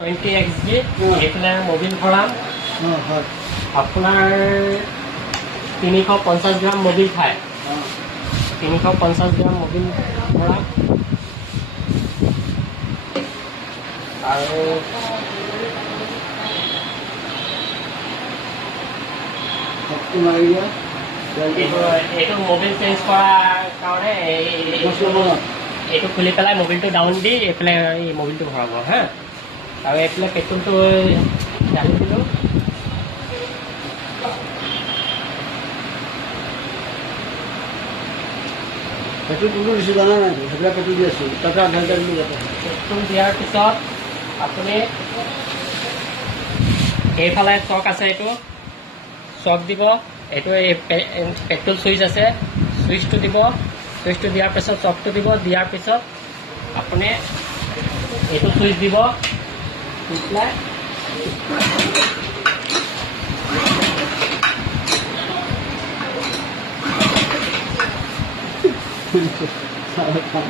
20XG এইফালে Mobil ভৰাম আপোনাৰ 350 গ্ৰাম মবিল খায় 350 গ্ৰাম মবিল ভৰাম আৰু এইটো মবিল চেঞ্জ কৰাৰ কাৰণে এইটো খুলি পেলাই মবিলটো ডাউন দি এইফালে এই মবিলটো ভৰাব হা আৰু এইফালে পেট্ৰলটো ঢালি দিলোঁ পেট্ৰলটো দিছোঁ জানা নাই সেইবিলাক পেট্ৰল দি আছোঁ তাতে আধা লিটাৰ দিলোঁ যাতে পেট্ৰল দিয়াৰ পিছত আপুনি এইফালে চক আছে এইটো চক দিব এইটো এই পেট্ৰল চুইচ আছে চুইচটো দিব চুইচটো দিয়াৰ পিছত চকটো দিব দিয়াৰ পিছত আপুনি এইটো চুইচ দিব দি পেলাই চাহ খাম